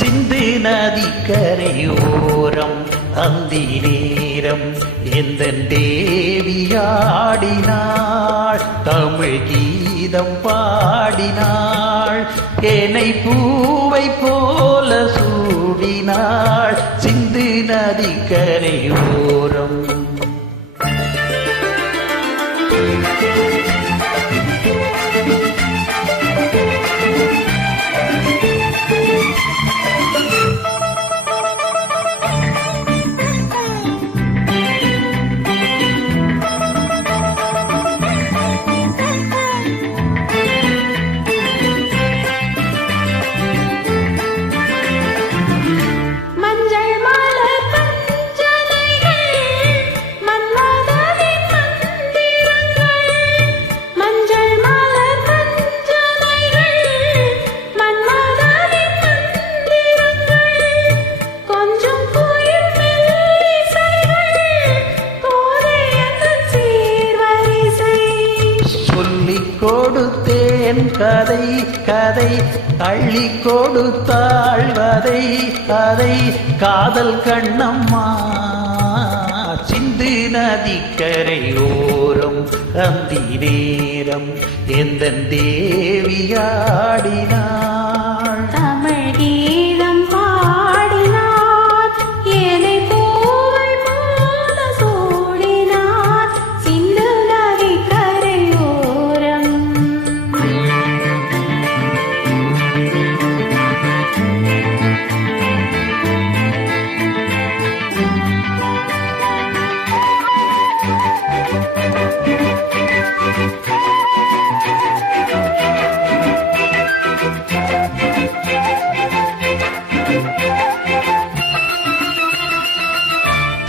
சிந்து நதிக்கரை ஓரம் அந்தி நேரம் எந்த தேவியாடினாள் தமிழ் கீதம் பாடினாள் என்னை பூவை போல சூடினாள் சிந்து நதிக்கரை ஓரம் Thank you. கொடுத்தேன் கதை கதை தள்ளி கொடுத்தாழ்வதை அதை காதல் கண்ணம்மா. சிந்து நதிக்கரை ஓரம் அந்தி நேரம் எந்த தேவியாடினாள்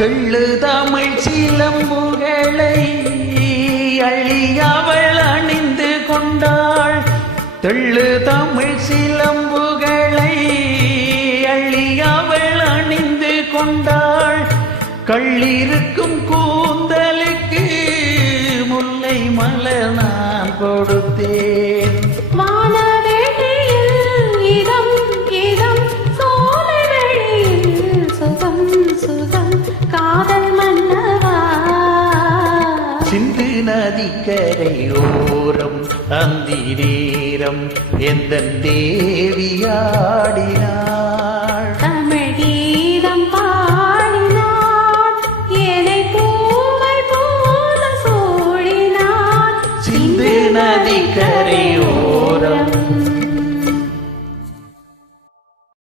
தெள்ளு தமிழ் சிலம்புகளை அள்ளி அணிந்து கொண்டாள். தெள்ளு தமிழ் சிலம்புகளை அள்ளி அணிந்து கொண்டாள். கள்ளிருக்கும் கூந்தலுக்கு முல்லை மலர் நான் கொடுத்தேன். நதிக்கரை ஓரம் அந்தி நேரம் எந்த தேவியாடினாள் தமிழ் கீதம் பாடினாள் என்னை பூவை போல சூழினாள் சிந்து நதிக்கரை